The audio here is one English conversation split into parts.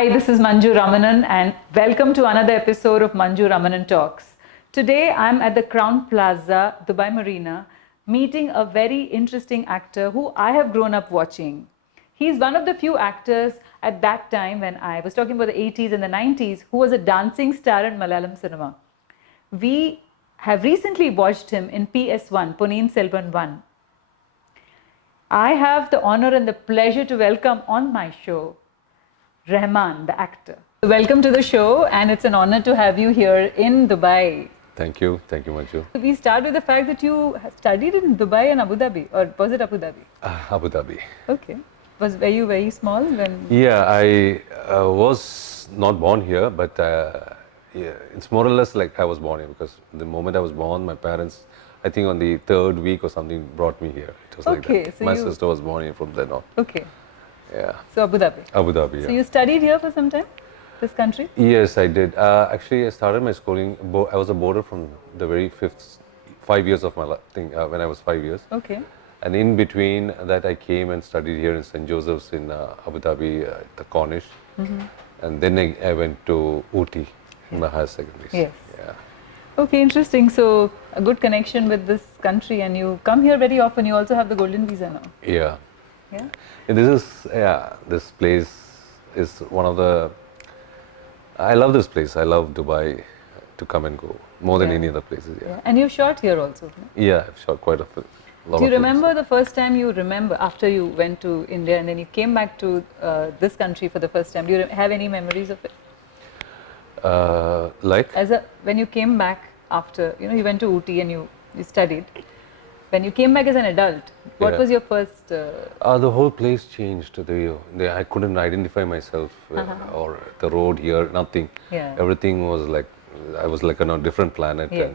Hi, this is Manju Ramanan and welcome to another episode of Manju Ramanan Talks. Today I'm at the Crown Plaza, Dubai Marina, meeting a very interesting actor who I have grown up watching. He's one of the few actors at that time when I was talking about the 80s and the 90s who was a dancing star in Malayalam cinema. We have recently watched him in PS1, Ponniyin Selvan 1. I have the honor and the pleasure to welcome on my show Rahman, the actor. Welcome to the show, and it's an honor to have you here in Dubai. Thank you, Manju. We start with the fact that you studied in Dubai and Abu Dhabi, or was it Abu Dhabi? Abu Dhabi. Okay. Were you very small when? Yeah, I was not born here, but yeah, it's more or less like I was born here because the moment I was born, my parents, I think on the third week or something, brought me here. It was like that. So my sister was born here from then on. Okay. Yeah. So Abu Dhabi. Abu Dhabi. Yeah. So you studied here for some time, this country? Yes, I did. Actually, I started my schooling. I was a boarder from the very 5 years of my life. When I was 5 years. Okay. And in between that, I came and studied here in St. Joseph's in Abu Dhabi, the Cornish. And then I went to Ooty in my higher secondary. Yes. Yeah. Okay, interesting. So a good connection with this country, and you come here very often. You also have the golden visa now. Yeah. Yeah. This place is one of the. I love this place. I love Dubai to come and go more than any other places. Yeah. And you shot here also. No? Yeah, I've shot quite a lot. Do you remember the first time you remember after you went to India and then you came back to this country for the first time? Do you have any memories of it? Like? When you came back after, you went to Ooty and you studied. When you came back as an adult, what was your first? The whole place changed. I couldn't identify myself or the road here, nothing. Yeah. Everything was like, I was like on a different planet. Yes.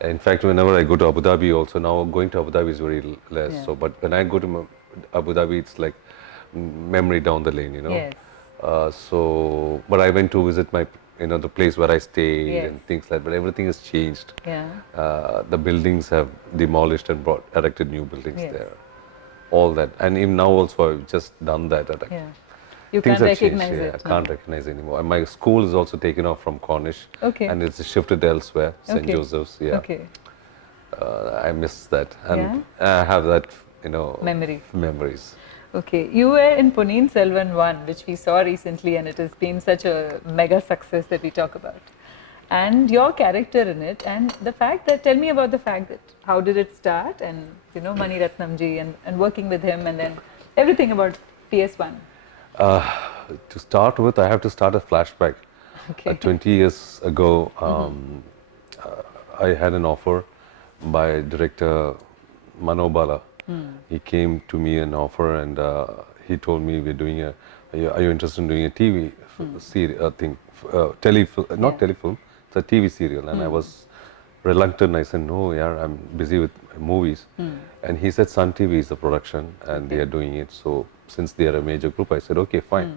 And in fact, whenever I go to Abu Dhabi also, now going to Abu Dhabi is very less. Yeah. So, but when I go to Abu Dhabi, it's like memory down the lane, Yes. But I went to visit my, the place where I stayed and things like that. But everything has changed. Yeah. The buildings have demolished and erected new buildings there. All that, and even now also I've just done that. Yeah. You Things can't have changed, recognize it. I can't recognize anymore. And my school is also taken off from Cornish. Okay. And it's shifted elsewhere, St. Joseph's. Yeah. Okay. I miss that, and I have that, memories. Okay, you were in Ponniyin Selvan 1, which we saw recently, and it has been such a mega success that we talk about. And your character in it, and the fact that, tell me about the fact that, how did it start, and Mani Ratnamji, and working with him, and then everything about PS1. To start with, I have to start a flashback. Okay. 20 years ago, I had an offer by director Manobala. He came to me an offer, and he told me, we're doing are you interested in doing a TV telefilm, not telefilm, it's a TV serial. And I was reluctant. I said, no, I'm busy with movies. And he said, Sun TV is the production and they are doing it. So since they are a major group, I said, okay, fine.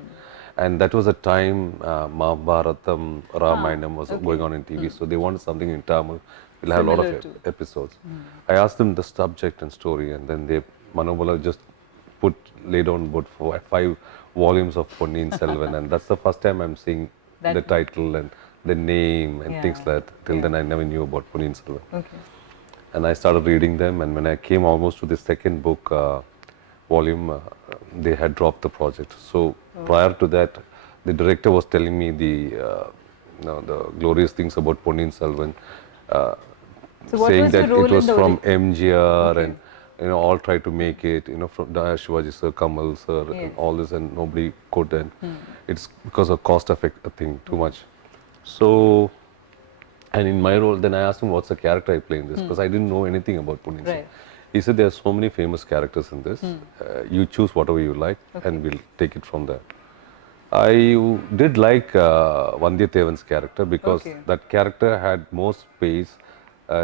And that was a time Mahabharatam, Ramayana was going on in TV. So they wanted something in Tamil. We'll have a lot of episodes. I asked them the subject and story, and then Manobala just laid on board for 5 volumes of Ponniyin Selvan, and that's the first time I'm seeing the title and the name and things like that. Till then I never knew about Ponniyin Selvan. Okay. And I started reading them, and when I came almost to the second book volume, they had dropped the project. So prior to that, the director was telling me the glorious things about Ponniyin Selvan. So saying that it was from MGR and all tried to make it, from Shivaji sir, Kamal sir, and all this, and nobody could. And it's because of cost effect thing too much. So, and in my role, then I asked him what's the character I play in this, because I didn't know anything about Ponniyin Selvan. He said there are so many famous characters in this. You choose whatever you like, and we'll take it from there. I did like Vandyathevan's character, because that character had more space,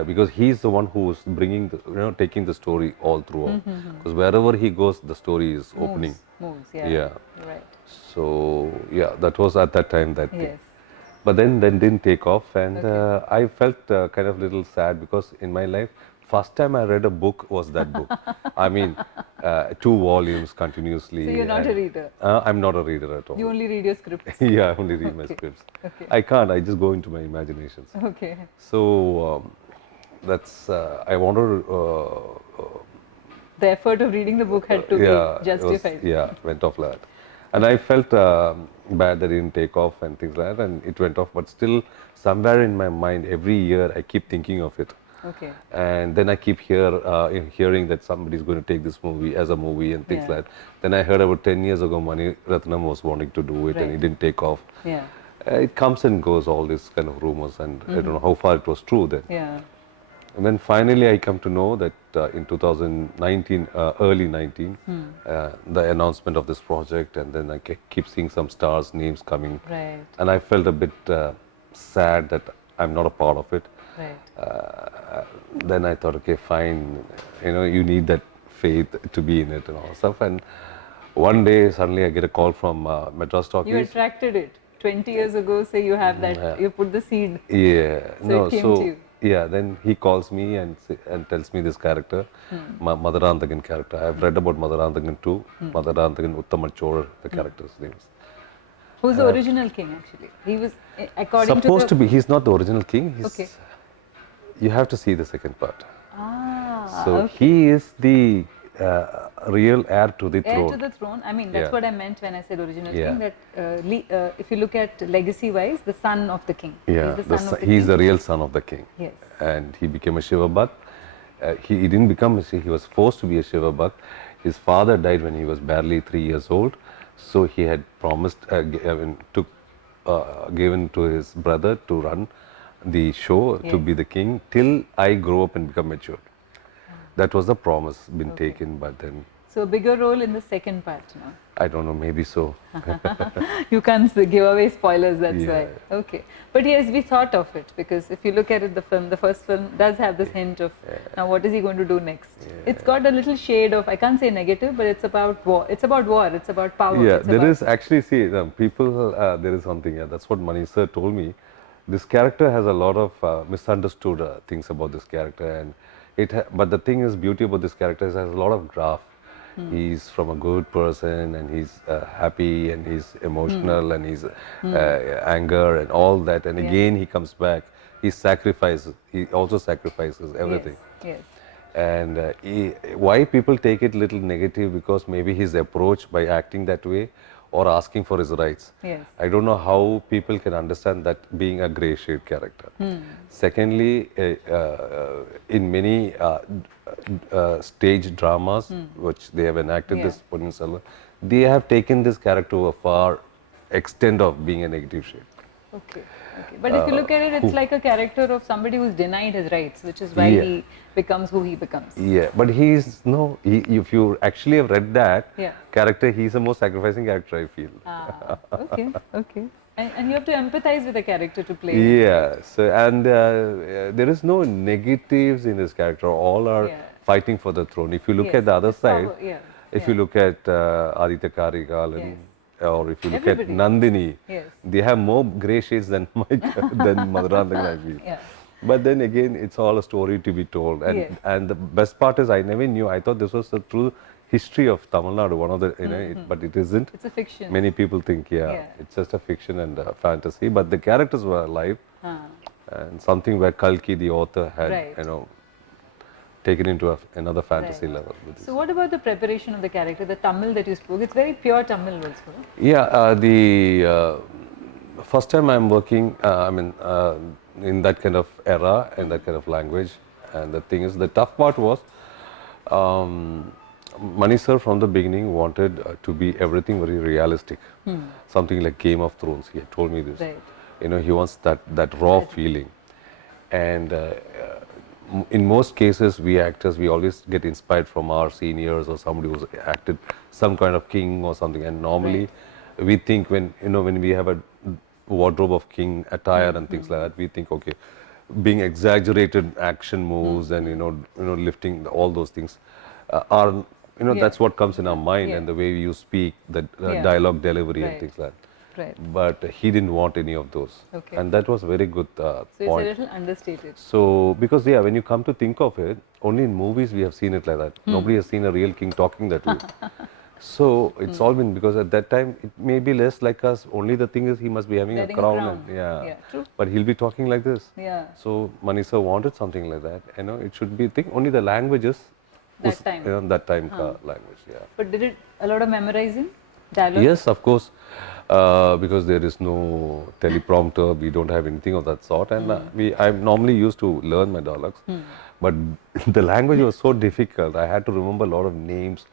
because he's the one who's bringing, taking the story all throughout. Because wherever he goes, the story is opening. Moves, yeah. Right. So, that was at that time that thing. But then didn't take off, and I felt kind of little sad, because in my life, first time I read a book was that book. I mean, 2 volumes continuously. So you're not a reader? I'm not a reader at all. You only read your scripts? Yeah, I only read my Okay. scripts. Okay. I can't, I just go into my imaginations. Okay. So that's, I wanted The effort of reading the book had to yeah, be justified. went off like that. And I felt bad that it didn't take off and things like that, and it went off. But still, somewhere in my mind, every year I keep thinking of it. Okay. And then I keep hearing that somebody's going to take this movie as a movie and things Yeah. like that. Then I heard about 10 years ago, Mani Ratnam was wanting to do it, and Right. it didn't take off. Yeah. It comes and goes, all these kind of rumors, and I don't know how far it was true then. Yeah. And then finally I come to know that in 2019, early 19, the announcement of this project, and then I keep seeing some stars' names coming. Right. And I felt a bit sad that I'm not a part of it. Right. Then I thought, okay, fine, you need that faith to be in it and all stuff. And one day suddenly I get a call from Madras Talkies. You attracted it 20 years ago, say you have that, you put the seed. Yeah, So it came to you. Yeah, then he calls me and tells me this character, Madurandagan character. I've read about Madurandagan too. Madurandagan Uttamad Chor, the character's name. Who's the original king actually? He was, according Supposed to to be, he's not the original king. He's, Okay. You have to see the second part. Ah, So okay. he is the real heir to the Heir throne. to the throne. I mean, that's Yeah. what I meant when I said original Yeah. king. That if you look at legacy-wise, the son of the king. Yeah, He's the son of the he's king. the real son of the king. Yes. And he became a Shiva Bhakt. He didn't become a Shiva, he was forced to be a Shiva Bhakt. His father died when he was barely 3 years old. So he had promised, given to his brother to run the show, to Yes. be the king, till I grow up and become mature. That was the promise been taken, but then So a bigger role in the second part now. I don't know, maybe so. You can't give away spoilers, that's Yeah. why. Okay. But yes, we thought of it because if you look at it, the first film does have this hint of now what is he going to do next? It's got a little shade of, I can't say negative, but it's about war. It's about war. It's about power. Yeah, it's there about, is actually, see, people, there is something, that's what Mani sir told me. This character has a lot of misunderstood things about this character, and but the thing is, beauty about this character is it has a lot of graph. He's from a good person, and he's happy, and he's emotional, and he's anger and all that, and again he comes back. He also sacrifices everything. Yes. And why people take it little negative, because maybe his approach by acting that way or asking for his rights. Yes. I don't know how people can understand that being a grey shade character. Secondly, in many stage dramas which they have enacted this Ponniyin Selvan, they have taken this character to a far extent of being a negative shade. Okay. Okay. But if you look at it, it's like a character of somebody who's denied his rights, which is why he becomes who he becomes. Yeah, but if you actually have read that character, he's the most sacrificing character, I feel. Ah, okay, okay. And you have to empathize with the character to play. Yeah, so, and there is no negatives in this character. All are fighting for the throne. If you look at the other side, if you look at Aditya Karigal, or if you look at Nandini, they have more grey shades than Madurandagan, I feel. But then again, it's all a story to be told. And the best part is, I never knew. I thought this was the true history of Tamil Nadu, one of the, but it isn't. It's a fiction. Many people think, it's just a fiction and a fantasy, but the characters were alive, and something where Kalki, the author, had, taken into another fantasy level. So what about the preparation of the character, the Tamil that you spoke? It's very pure Tamil also. Yeah, the first time I'm working, in that kind of era and that kind of language, and the thing is, the tough part was, Mani sir from the beginning wanted to be everything very realistic, something like Game of Thrones. He had told me this. Right. He wants that raw feeling, and in most cases, we actors, we always get inspired from our seniors or somebody who's acted some kind of king or something. And normally, we think when we have a wardrobe of king attire and things like that, we think, okay, being exaggerated action moves and lifting all those things are that's what comes in our mind, and the way you speak, the dialogue delivery and things like that. Right. but he didn't want any of those. Okay. And that was very good So it's a point. little understated. So, because yeah, when you come to think of it, only in movies we have seen it like that. Nobody has seen a real king talking that way. So it's all been because at that time it may be less like us. Only the thing is he must be having Wearing a a crown, crown. and yeah. Yeah, true. But he'll be talking like this. Yeah. So Mani sir wanted something like that. You know, it should be thing. Only the languages. That time. That time language. Yeah. But did it a lot of memorizing? Dialogue? Yes, of course, because there is no teleprompter, we don't have anything of that sort, and I'm normally used to learn my dialogues, but the language was so difficult. I had to remember a lot of names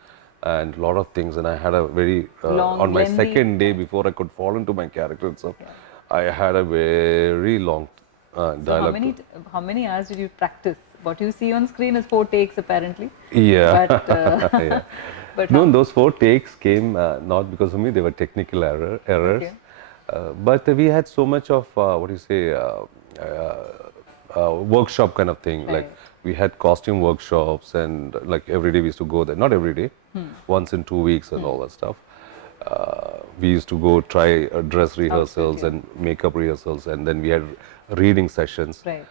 and a lot of things, and I had a very Long, on my lengthy. second day before I could fall into my character itself, I had a very long So dialogue. how many hours did you practice? What you see on screen is 4 takes apparently. Yeah. But Yeah. but No, those 4 takes came not because of me, they were technical errors. Okay. But we had so much of, what do you say, workshop kind of thing. Like Right. we had costume workshops and like every day we used to go there. Not every day, once in 2 weeks and all that stuff. We used to go try dress rehearsals yeah. and makeup rehearsals, and then we had reading sessions. Right.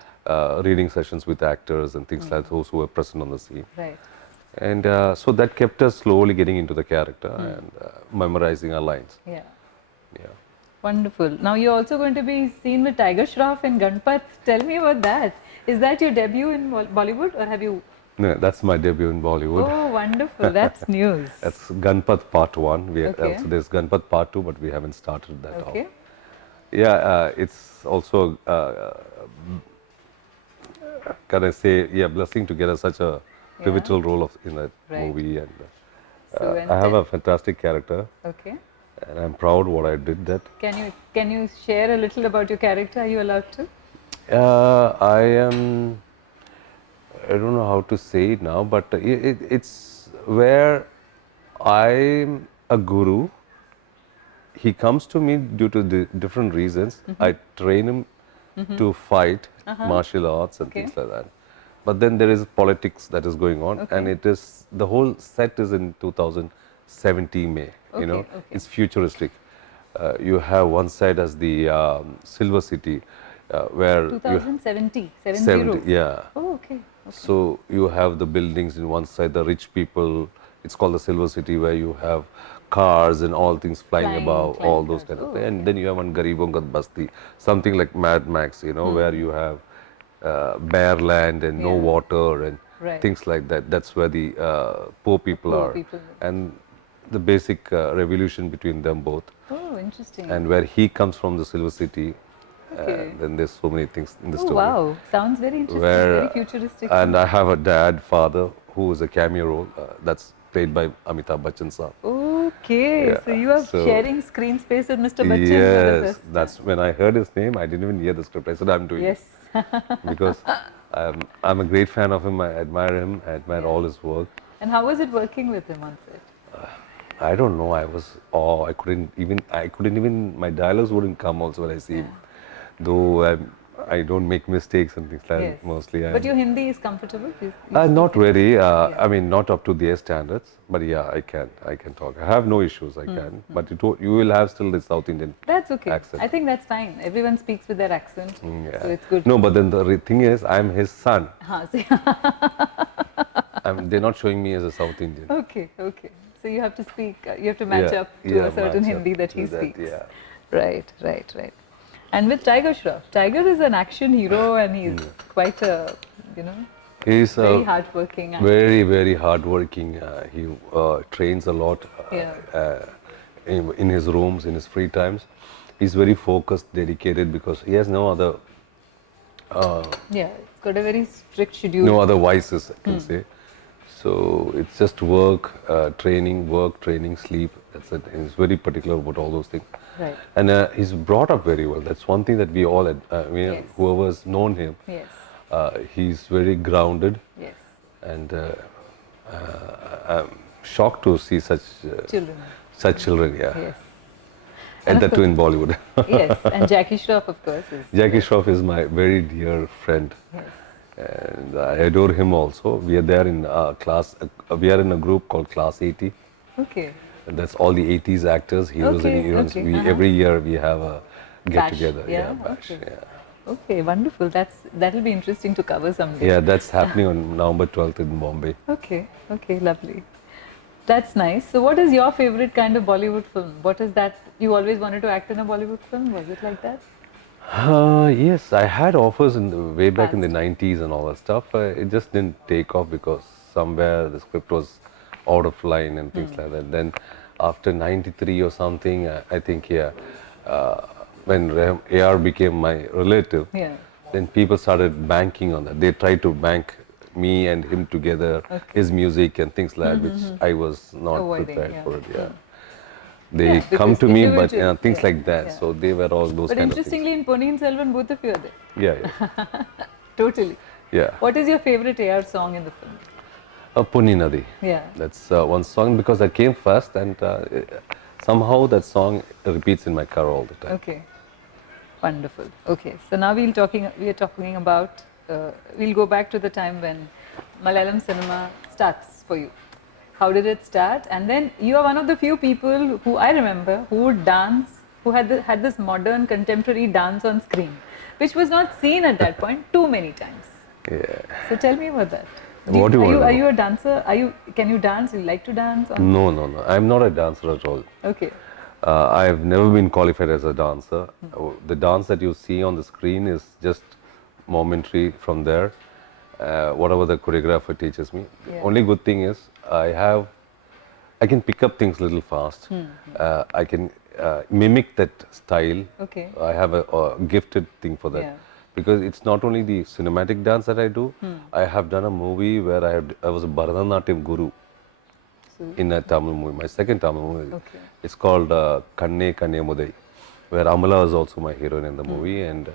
Reading sessions with actors and things like those who were present on the scene. Right. And so that kept us slowly getting into the character and memorizing our lines. Yeah. Yeah. Wonderful. Now you're also going to be seen with Tiger Shroff in Ganpat. Tell me about that. Is that your debut in Bollywood, or have you? No, that's my debut in Bollywood. Oh, wonderful. That's news. That's Ganpat Part 1. We Okay. so there's Ganpat Part 2, but we haven't started that off. Okay. Yeah, it's also, can I say, yeah, blessing to get such a pivotal role in that Right. movie. And So when I have a fantastic character, Okay. and I'm proud what I did that. Can you share a little about your character? Are you allowed to? I don't know how to say it now, but it's where I'm a guru. He comes to me due to the different reasons. I train him to fight martial arts and Okay. things like that. But then there is politics that is going on, and it is the whole set is in 2070 May. Okay, okay. It's futuristic. You have one side as the Silver City, where 2070. 70, yeah. Oh, okay. So you have the buildings in one side, the rich people. It's called the Silver City, where you have cars and all things flying above, all those kind of things. And then you have one Garibon Ka Basti, something like Mad Max, where you have bare land and no water and Right. things like that. That's where the poor people Poor are. people. And the basic revolution between them both. Oh, interesting. And where he comes from the Silver City, Okay. then there's so many things in the Oh, story. wow. Sounds very interesting. Where, Very futuristic. and I have a dad, father, who is a cameo role that's played by Amitabh Bachchan sir. Okay. Yeah, So you are so- sharing screen space with Mr. Bachchan for the Yes, first that's when I heard his name. I didn't even hear the script. I said, I'm doing Yes. it. Because I'm a great fan of him. I admire him. I admire all his work. And how was it working with him on set? I don't know. I couldn't even, my dialogues wouldn't come also when I see him. Though I don't make mistakes and things like Yes. that mostly. But your Hindi is comfortable? You Not very. I mean, not up to their standards. But yeah, I can talk. I have no issues. I can. But you will have still the South Indian. That's okay. Accent. I think that's fine. Everyone speaks with their accent. Yeah. So it's good. No, but then the thing is, I'm his son. See. They're not showing me as a South Indian. Okay, okay. So you have to speak, you have to match Yeah, up to a certain match up Hindi that to he that, speaks. yeah. Right, right, right. And with Tiger Shroff, Tiger is an action hero and he's quite a, He's very hardworking actor. very, very hardworking. He trains a lot in his rooms, in his free times. He's very focused, dedicated, because he has no other Yeah, it's got a very strict schedule. no other vices, I can say. So it's just work, training, sleep. That's it. And he's very particular about all those things. Right. And he's brought up very well. That's one thing that we all, Yes. whoever's known him, Yes, he's very grounded. yes. And I'm shocked to see such Children. children, yeah. Yes. And that too in Bollywood. Yes, and Jackie Shroff, of course, is. Jackie Shroff is my very dear friend. Yes. And I adore him also. We are there in we are in a group called Class 80. Okay. And that's all the 80s actors, heroes and Okay, heroines. okay. We every year we have a get Bash. together. Yeah, Bash. okay. Yeah. Okay, wonderful. That'll be interesting to cover someday. Yeah, that's happening on November 12th in Bombay. Okay, okay, lovely. That's nice. So, what is your favorite kind of Bollywood film? What is that? You always wanted to act in a Bollywood film? Was it like that? Yes, I had offers in the, way back in the Past. 90s and all that stuff. It just didn't take off because somewhere the script was out of line and things like that. Then after 93 or something, I think, yeah, when AR became my relative, Yeah. then people started banking on that. They tried to bank me and him together, Okay. his music and things like that, which I was not Avoiding. prepared Yeah. for it, yeah. They Yeah, come because to me, but individual. things Yeah. like that. Yeah. So they were all those But kind of things. interestingly, in Ponniyin Selvan, both of you are there. Yeah, yeah, Totally. yeah. What is your favorite AR song in the film? Punni Nadi. Yeah. That's one song because I came first, and somehow that song repeats in my car all the time. Okay. Wonderful. Okay. So now we are talking about, we'll go back to the time when Malayalam cinema starts for you. How did it start? And then you are one of the few people who I remember who would dance, who had this modern contemporary dance on screen, which was not seen at that point too many times. Yeah. So tell me about that. What do you want to Are know? you a dancer? Can you dance? You like to dance? No, no, no. I'm not a dancer at all. Okay. I've never been qualified as a dancer. The dance that you see on the screen is just momentary from there. Whatever the choreographer teaches me. Yeah. Only good thing is I can pick up things a little fast. I can mimic that style. Okay. I have a gifted thing for that. Yeah. Because it's not only the cinematic dance that I do. I have done a movie where I was a Bharatanatyam guru So, in a Tamil movie, my second Tamil movie. okay. It's called Kanne Kanne Mudai, where Amala is also my heroine in the movie, and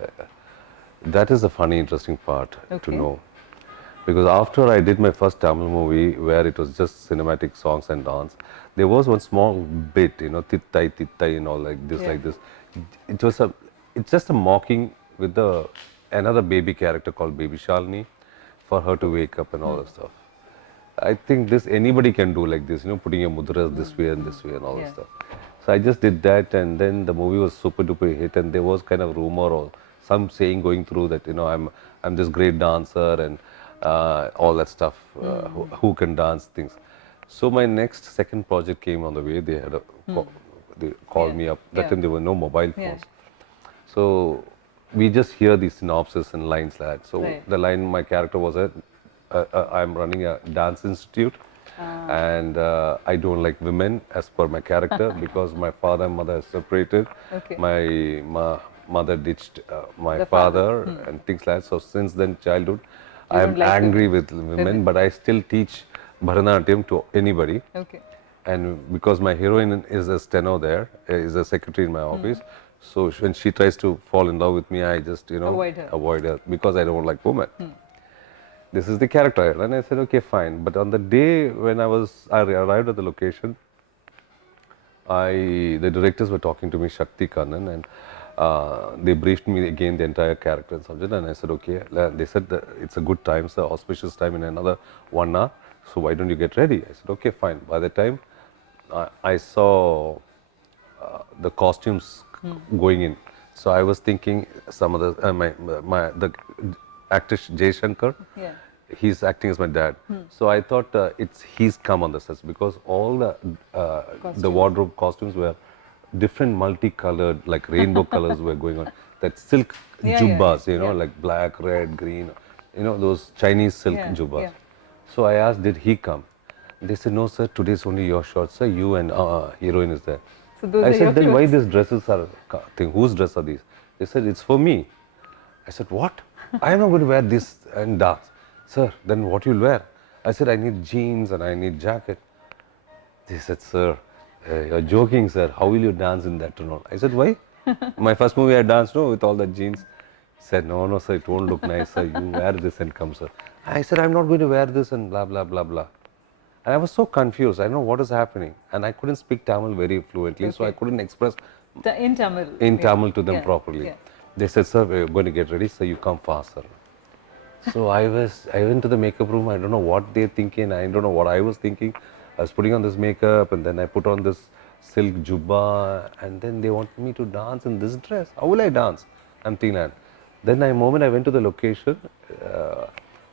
that is a funny, interesting part to Okay. know. Because after I did my first Tamil movie, where it was just cinematic songs and dance, there was one small bit, tittai, tittai, and all like this, Yeah. like this. It was it's just a mocking with another baby character called Baby Shalini, for her to wake up and all that stuff. I think anybody can do like this, putting your mudras this way and this way and all Yeah. that stuff. So I just did that, and then the movie was super duper hit, and there was kind of rumor or some saying going through that I'm this great dancer and all that stuff. Who can dance things. So my next second project came on the way. They had they called Yeah. me up. That Yeah. time there were no mobile Yeah. phones. So we just hear the synopsis and lines like that. So Right. the line my character was I'm running a dance institute, and I don't like women as per my character because my father and mother are separated. Okay. My mother ditched my The father father. and things like that. So since then childhood, You I don't am like angry women. with women, but I still teach Bharatanatyam to anybody. Okay. And because my heroine is a steno there, is a secretary in my office, so when she tries to fall in love with me, I just Avoid her. because I don't like women. This is the character, and I said, okay, fine. But on the day when I arrived at the location, the directors were talking to me, Shakti Kannan, and they briefed me again the entire character and subject, and I said, okay. They said that it's a good time, sir, auspicious time in another 1 hour. So why don't you get ready? I said, okay, fine. By the time I saw the costumes going in, so I was thinking some of the the actor Jay Shankar. Yeah. He's acting as my dad. So I thought he's come on the sets because all the wardrobe costumes were different multicolored, like rainbow colors were going on. That silk Yeah, jubbas, yeah, yeah. like black, red, green, those Chinese silk Yeah, jubbas. yeah. So I asked, did he come? They said, no, sir, today's only your shot, sir. You and heroine is there. So those I are your said, then why clothes. these dresses are thing? Whose dress are these? They said, it's for me. I said, what? I am not going to wear this and dance. Sir, then what you'll wear? I said, I need jeans and I need jacket. They said, sir, you're joking, sir. How will you dance in that and all? I said, why? My first movie I danced, no, with all that jeans. He said, no, no, sir, it won't look nice, sir. You wear this and come, sir. I said, I'm not going to wear this and blah, blah, blah, blah. And I was so confused. I don't know what is happening. And I couldn't speak Tamil very fluently, so I Okay. couldn't express In Tamil. in yeah. Tamil to them Yeah, properly. yeah. They said, sir, we're going to get ready, so you come faster. So I went to the makeup room. I don't know what they're thinking. I don't know what I was thinking. I was putting on this makeup, and then I put on this silk jubba, and then they wanted me to dance in this dress. How will I dance? I'm thinking that. Then the moment I went to the location,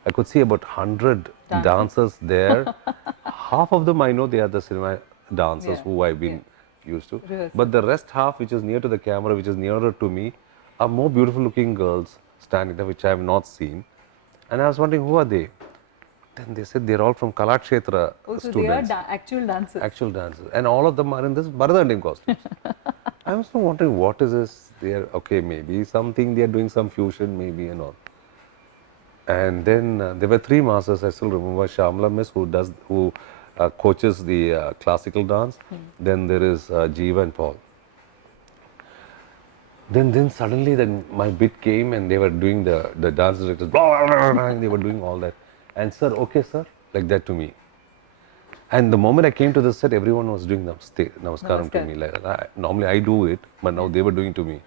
I could see about 100 dancers there. Half of them I know they are the cinema dancers who I've been used to. But the rest half, which is near to the camera, which is nearer to me, are more beautiful looking girls standing there, which I have not seen. And I was wondering, who are they? Then they said they're all from Kalakshetra So they students. are actual dancers. Actual dancers. And all of them are in this Bharatanatyam costumes. I was so wondering, what is this? They're, okay, maybe something, they're doing some fusion, maybe and all. And then there were 3 masters. I still remember Shamla Miss, who coaches the classical dance. Then there is Jeeva and Paul. Then suddenly my bit came and they were doing the dance directors, blah, blah, blah, and they were doing all that. And sir, okay sir, like that to me. And the moment I came to the set, everyone was doing namaskaram to me. Like, normally I do it, but now they were doing to me.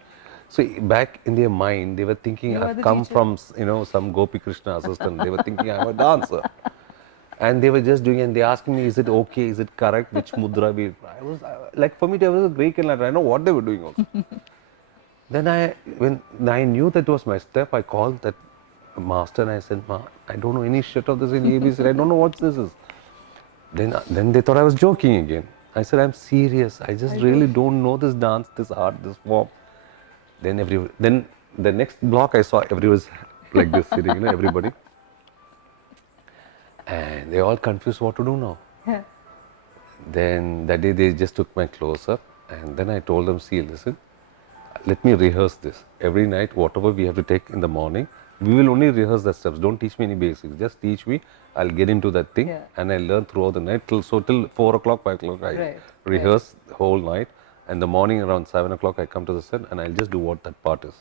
So back in their mind, they were thinking I've come from, some Gopi Krishna assistant. They were thinking I'm a dancer. And they were just doing, and they asked me, is it okay, is it correct, which mudra we... I was, like for me, it was a Greek and Latin. I know what they were doing also. Then when I knew that was my step, I called that master and I said, Ma, I don't know any shit of this in ABC. I don't know what this is. Then they thought I was joking again. I said, I'm serious. I just really don't know this dance, this art, this form. Then the next block I saw everybody was like this sitting, everybody. And they all confused what to do now. Yeah. Then that day they just took my clothes up and then I told them, see, listen, let me rehearse this. Every night, whatever we have to take in the morning, we will only rehearse the steps. Don't teach me any basics. Just teach me. I'll get into that thing and I'll learn throughout the night. Till 4 o'clock, 5 o'clock, I rehearse the whole night. And the morning around 7 o'clock, I come to the set and I'll just do what that part is.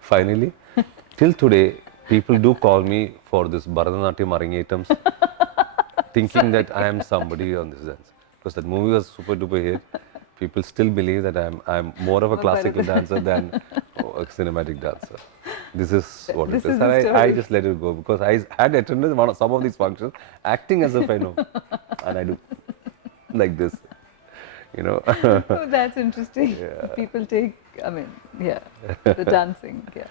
Finally, till today, people do call me for this Bharatanatyam Arangetams, thinking that I am somebody on this dance. Because that movie was super duper hit. People still believe that I'm more of a classical dancer than a cinematic dancer. This is what it is. And I just let it go because I had attended some of these functions acting as if I know. And I do like this, Oh, that's interesting. People take, the dancing. Yeah.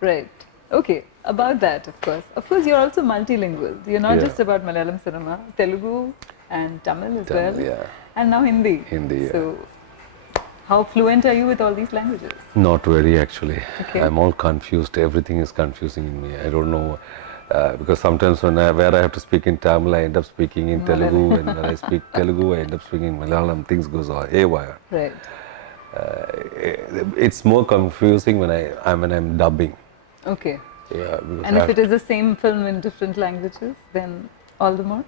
Right. Okay. About that, of course. Of course, you're also multilingual. You're not just about Malayalam cinema, Telugu and Tamil as well. Yeah. And now Hindi. So, how fluent are you with all these languages? Not very, actually. Okay. I'm all confused. Everything is confusing in me. I don't know. Because sometimes where I have to speak in Tamil, I end up speaking in Telugu. And when I speak Telugu, I end up speaking Malayalam. Things goes haywire. Right. It's more confusing when I'm dubbing. Okay. Yeah. And if it is the same film in different languages, then all the more?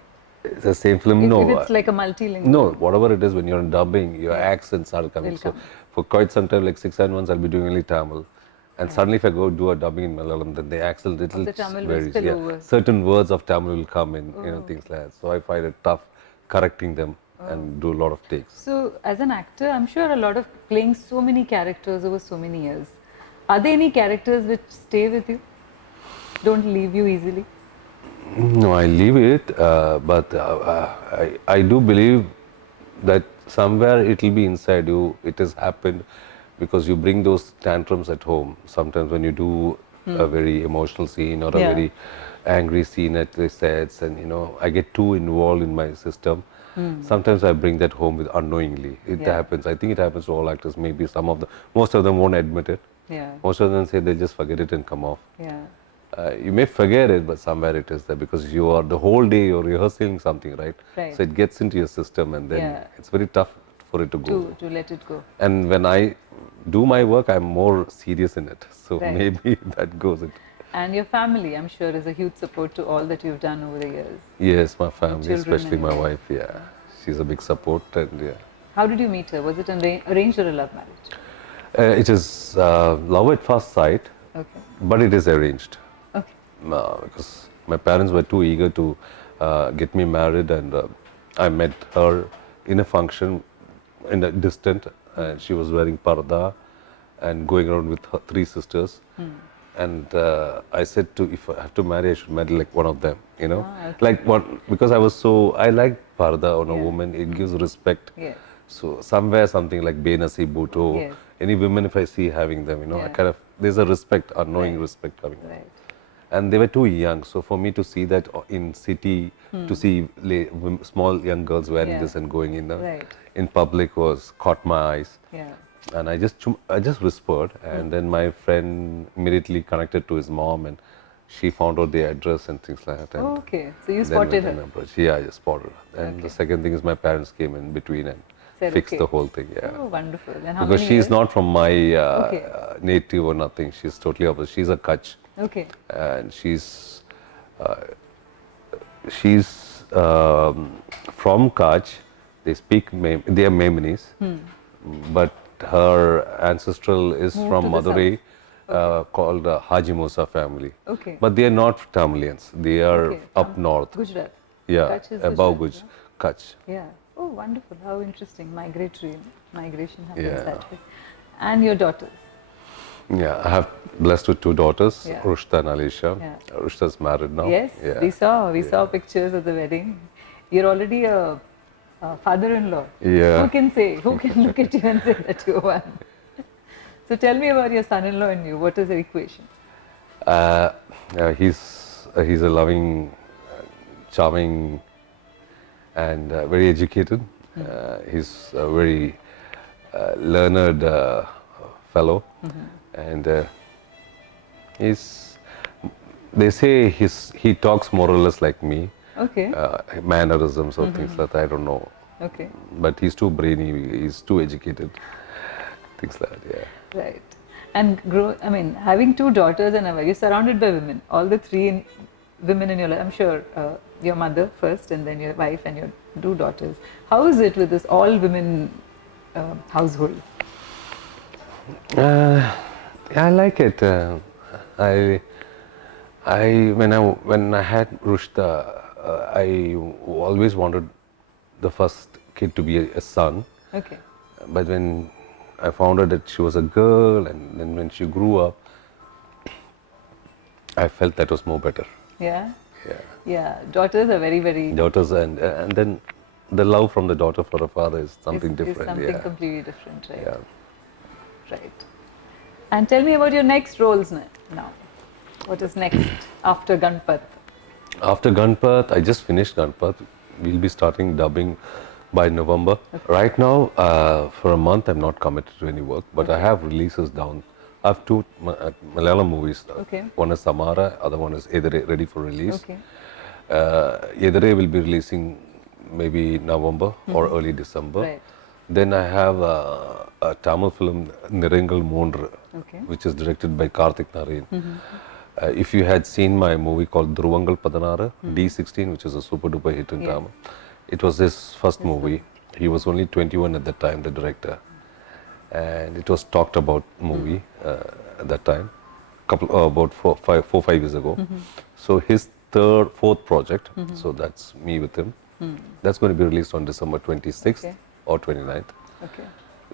The same film, no. If it's like a multilingual. No, whatever it is, when you're in dubbing, your accents are coming. So for quite some time, like 6-7 months, I'll be doing only Tamil. And suddenly if I go do a dubbing in Malayalam, then the accent little varies. Certain words of Tamil will come in, things like that. So I find it tough correcting them and do a lot of takes. So as an actor, I'm sure a lot of playing so many characters over so many years. Are there any characters which stay with you? Don't leave you easily? No, I leave it, but I do believe that somewhere it will be inside you. It has happened because you bring those tantrums at home. Sometimes when you do a very emotional scene or a very angry scene at the sets, and I get too involved in my system. Sometimes I bring that home with unknowingly. It happens. I think it happens to all actors. Maybe most of them won't admit it. Most of them say they just forget it and come off. You may forget it, but somewhere it is there because the whole day you're rehearsing something, right? So it gets into your system and then it's very tough for it to go. To let it go. And when I do my work, I'm more serious in it. So maybe that goes it. And your family, I'm sure, is a huge support to all that you've done over the years. Yes, my family, especially my wife, she's a big support and How did you meet her? Was it an arranged or a love marriage? It is love at first sight, but it is arranged. Because my parents were too eager to get me married, and I met her in a function in a distant. She was wearing parda and going around with her 3 sisters. and I said to if I have to marry, I should marry like one of them. Ah, okay. Like what? Because I like parda on a Yeah. woman. It gives respect. Yes. So somewhere something like Benasi, Bhutto, Yes. any women if I see having them, I Yeah. kind of there's a respect, unknowing Right. respect coming. Right. And they were too young, so for me to see that in city, to see small young girls wearing Yeah. this and going Right. in public was caught my eyes. Yeah. And I just whispered, and then my friend immediately connected to his mom, and she found out the address and things like that. And Oh, okay. So you then spotted went her. and approached. Yeah, I just spotted her. And Okay. the second thing is my parents came in between and Said fixed okay. the whole thing. Yeah, Oh, wonderful. And how because many she's years? not from my Okay. native or nothing. She's totally opposite. She's a Kutch, Okay. and she's from Kutch. They speak they are Memonies, but her ancestral is Moved from to the Madurai, south. called Haji Musa family. Okay. But they are not Tamilians. They are Okay. up north. Gujarat. Yeah, Kutch is above Gujarat, Kutch. Yeah. Oh, wonderful. How interesting. Migration happens Yeah. that way. And your daughters. Yeah, I have blessed with two daughters, Yeah. Rushta and Alisha. Yeah. Rushta's married now. Yes, Yeah. we saw pictures of the wedding. You're already a father-in-law. Yeah. Who can look at you and say that you're one? So tell me about your son-in-law and you. What is the equation? He's a loving, charming, and very educated. He's a very learned fellow, and he's. They say he talks more or less like me. Okay. Mannerisms or things like that. I don't know, Okay. but he's too brainy. He's too educated. Things like that. Yeah. Right. And having two daughters and a wife, you're surrounded by women. All the women in your life. I'm sure your mother first, and then your wife and your two daughters. How is it with this all women household? I like it. When I had Rushta, I always wanted the first kid to be a son. Okay. But when I found out that she was a girl, and then when she grew up, I felt that was more better. Yeah. Yeah. Yeah. Daughters are very, very. Daughters, and then the love from the daughter for a father is something is different. something Yeah. completely different, right? Yeah. Right. And tell me about your next roles now. What is next after Ganpat? After Ganpat, I just finished Ganpat. We'll be starting dubbing by November. Okay. Right now, for a month, I'm not committed to any work, but I have releases down. I have two Malayalam movies. Okay. One is Samara, other one is Edare, ready for release. Okay. Edare will be releasing maybe November or early December. Right. Then I have a Tamil film, Nirangal Moondru, Okay. which is directed by Karthik Narayan. If you had seen my movie called Dhruvangal Padanara, D16, which is a super duper hit in Tamil, it was his first movie. He was only 21 at the time, the director. And it was talked about movie at that time, about 4-5 years ago. So his fourth project, so that's me with him. That's going to be released on December 26th or 29th. Okay.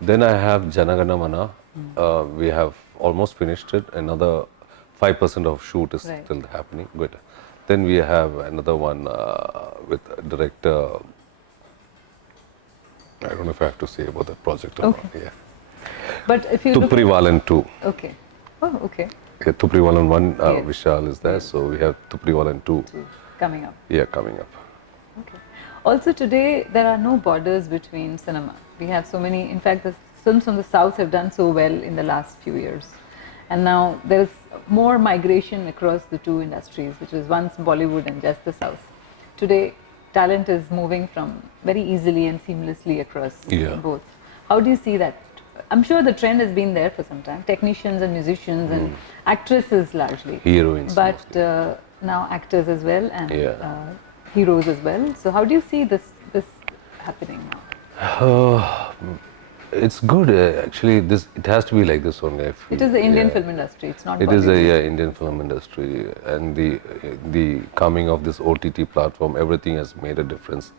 Then I have Janagana Mana. We have almost finished it. Another 5% of shoot is still happening. Good. Then we have another one with director. I don't know if I have to say about that project or not. Yeah. But if you look Tuprivalan 2. Okay. Oh, okay. Yeah, Tuprivalan 1, Vishal is there. So we have Tuprivalan 2. Coming up. Yeah, coming up. Okay. Also today, there are no borders between cinema. We have so many, in fact, the films from the south have done so well in the last few years. And now there's more migration across the two industries, which was once Bollywood and just the south. Today, talent is moving from very easily and seamlessly across both. How do you see that? I'm sure the trend has been there for some time. Technicians and musicians and actresses largely. Heroines. But now actors as well and heroes as well. So how do you see this happening now? It's good actually. It has to be like this only. I feel. It is the Indian film industry. It's not. It Bollywood. is a Indian film industry, and the coming of this OTT platform, everything has made a difference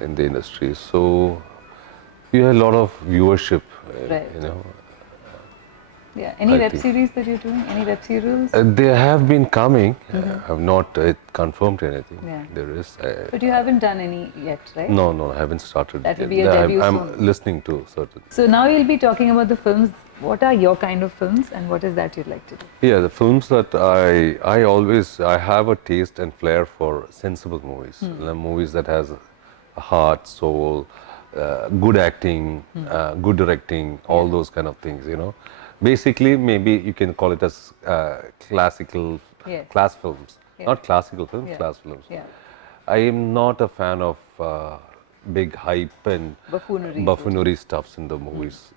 in the industry. So we have a lot of viewership, you know. Yeah. Any I web think. series that you're doing? Any web serials? They have been coming. Have not confirmed anything. Yeah. There is. But you haven't done any yet, right? No, no, I haven't started That will yet. be a debut I'm soon. listening to certain. So now you'll be talking about the films. What are your kind of films, and what is that you'd like to do? Yeah, the films that I always I have a taste and flair for sensible movies, movies that has a heart, soul, good acting, good directing, all those kind of things. You know, basically maybe you can call it as classical Yes. class films, Yeah. not classical films, Yeah. class films. Yeah. I am not a fan of big hype and Buffoonery. buffoonery stuffs in the movies.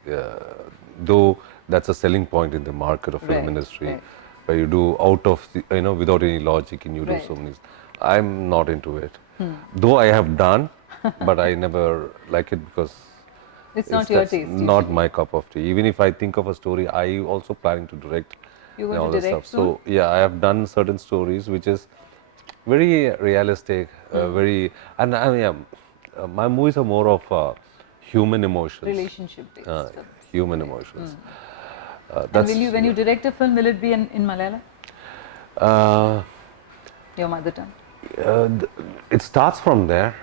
Though that's a selling point in the market of film Right, industry, right. where you do out of the, without any logic and you do so Right. many. I'm not into it. Though I have done, but I never like it because It's not your that's taste. not Usually. my cup of tea. Even if I think of a story, I also planning to direct You're and going all to that stuff. direct soon? So yeah, I have done certain stories which is very realistic, very, and I mean, my movies are more of human emotions, Relationship based. uh, Films. human emotions. And That's when you yeah. direct a film, will it be in Malayalam? Uh, Your mother tongue? it starts from there.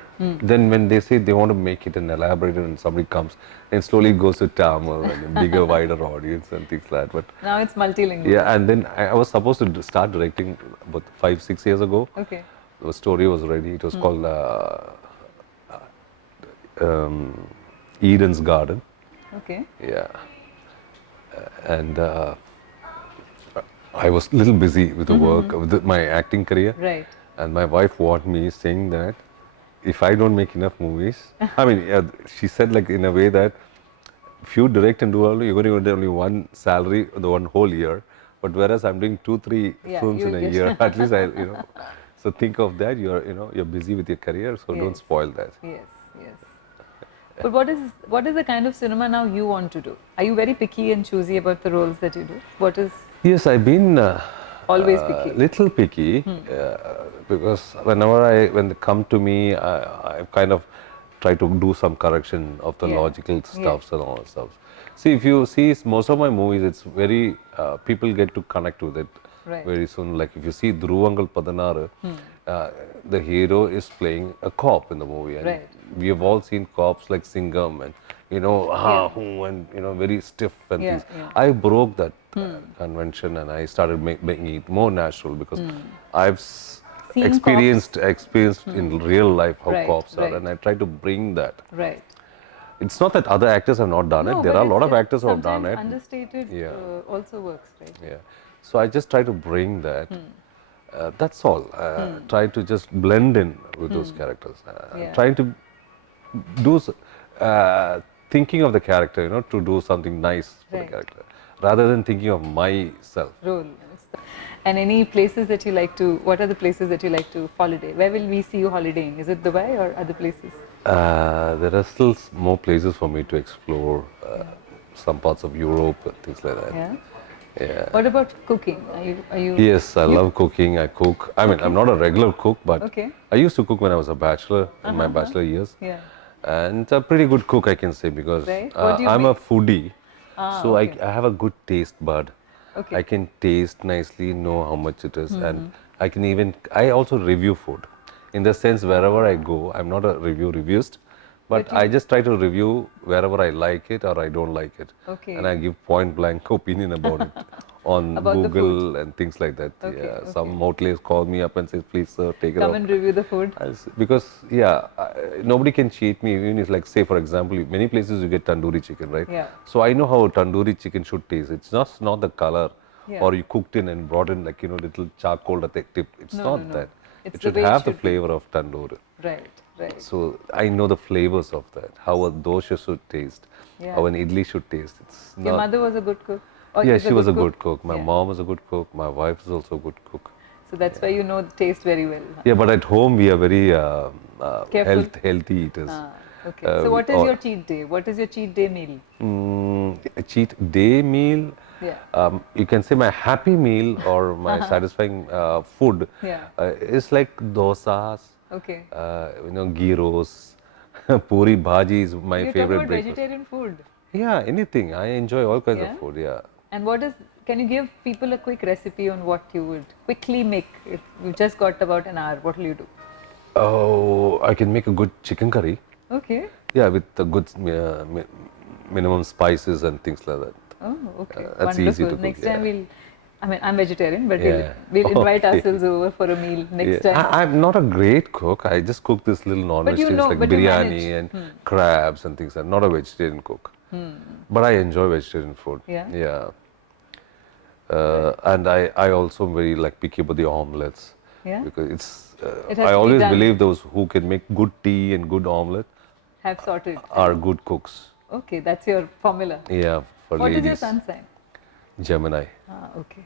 Then when they say they want to make it an elaborated and somebody comes, and slowly goes to Tamil and a bigger, wider audience and things like that. But Now it's multilingual. yeah, and then I was supposed to start directing about 5, 6 years ago. Okay. The story was ready. It was called Eden's Garden. Okay. Yeah, and I was a little busy with the work, with my acting career. Right. And my wife warned me, saying that if I don't make enough movies, I mean, she said like in a way that if you direct and do all, you're going to get only one salary the one whole year. But whereas I'm doing 2, 3 Yeah, films in you'll a get- year, at least So think of that. You're busy with your career, so don't Yes. spoil that. Yes. Yes. But what is the kind of cinema now you want to do? Are you very picky and choosy about the roles that you do? What is Yes, I've been always picky? little picky because when they come to me, I kind of try to do some correction of the Yeah. logical Yes. stuffs and all that stuff. See, if you see most of my movies, it's very people get to connect with it Right. very soon. Like if you see Dhruvangal Padanaru, the hero is playing a cop in the movie, and Right. we have all seen cops like Singham and Yeah. and very stiff and Yeah, things. yeah. I broke that convention and I started making it more natural because I've Seen experienced in real life how Right, cops are, right. and I try to bring that. Right. It's not that other actors have not done No, it. There but are a lot of it's actors who have done sometimes it. understated Yeah. also works, right? Yeah. So I just try to bring that. That's all. Try to just blend in with those characters. Yeah. Trying to do thinking of the character, to do something nice for the Right. character, rather than thinking of myself. Role. And any places that you like to? What are the places that you like to holiday? Where will we see you holidaying? Is it Dubai or other places? There are still more places for me to explore. Some parts of Europe and things like that. Yeah. Yeah. What about cooking? Are you? Yes, I love cooking. I cook. I mean, I'm not a regular cook, but Okay. I used to cook when I was a bachelor in my bachelor years. Yeah. And a pretty good cook, I can say, because Right. What do you I'm a make? foodie. So Okay. I have a good taste bud. Okay. I can taste nicely, know how much it is, and I also review food. In the sense, wherever I go, I'm not a reviewist, but But I just try to review wherever I like it or I don't like it. Okay. And I give point blank opinion about it on About the Google and things like that. Okay, Yeah, okay. some hoteliers call me up and say, please sir, take it Come out. and review the food. Because nobody can cheat me. Even if, like, say for example, many places you get tandoori chicken, right? Yeah. So I know how tandoori chicken should taste. It's not the color, Yeah. or you cooked in and brought in like little charcoal at the tip. It's No, not no, no. that. It's It the should way it have the should be. flavor of tandoor. Right. Right. So I know the flavors of that. How a dosha should taste. Yeah. How an idli should taste. It's Your not. mother was a good cook. Or Yeah, is she was a cook? good cook. My Yeah. mom was a good cook. My wife is also a good cook. So that's why you know the taste very well. Huh? Yeah, but at home we are very Careful. healthy eaters. Okay. So what is or- your cheat day? What is your cheat day meal? A cheat day meal. Yeah. You can say my happy meal or my satisfying food Yeah. is like dosas, Okay. ghee roast, puri bhaji is my You're talking favorite about breakfast. vegetarian food. Yeah, anything. I enjoy all kinds Yeah? of food. Yeah. And can you give people a quick recipe on what you would quickly make? If you've just got about an hour, what will you do? Oh, I can make a good chicken curry. Okay. Yeah, with the good minimum spices and things like that. Oh, okay. That's Wonderful. easy to cook. Next time I'm vegetarian, but Yeah. we'll invite Okay. ourselves over for a meal next Yeah. time. I'm not a great cook. I just cook this little But you non-vegetarian know, like but you biryani manage. and crabs and things. I'm not a vegetarian cook, but I enjoy vegetarian food. Yeah. Yeah. And I also am very like picky about the omelets. Yeah? Because it's It has I to be always done. believe those who can make good tea and good omelet Have sorted. are good cooks. Okay, that's your formula. Yeah, for What is ladies. your sun sign? Gemini. Ah, okay.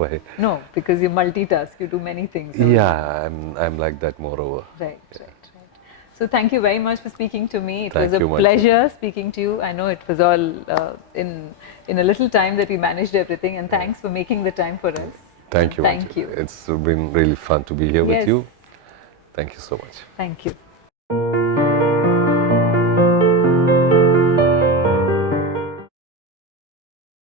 Why? No, because you multitask, you do many things. So Yeah, I'm like that moreover. Right, right, right. So thank you very much for speaking to me. It Thank was a you, Manju. pleasure speaking to you. I know it was all in a little time that we managed everything, and thanks for making the time for us. Thank you. Thank Manju. you. It's been really fun to be here Yes. with you. Thank you so much. Thank you.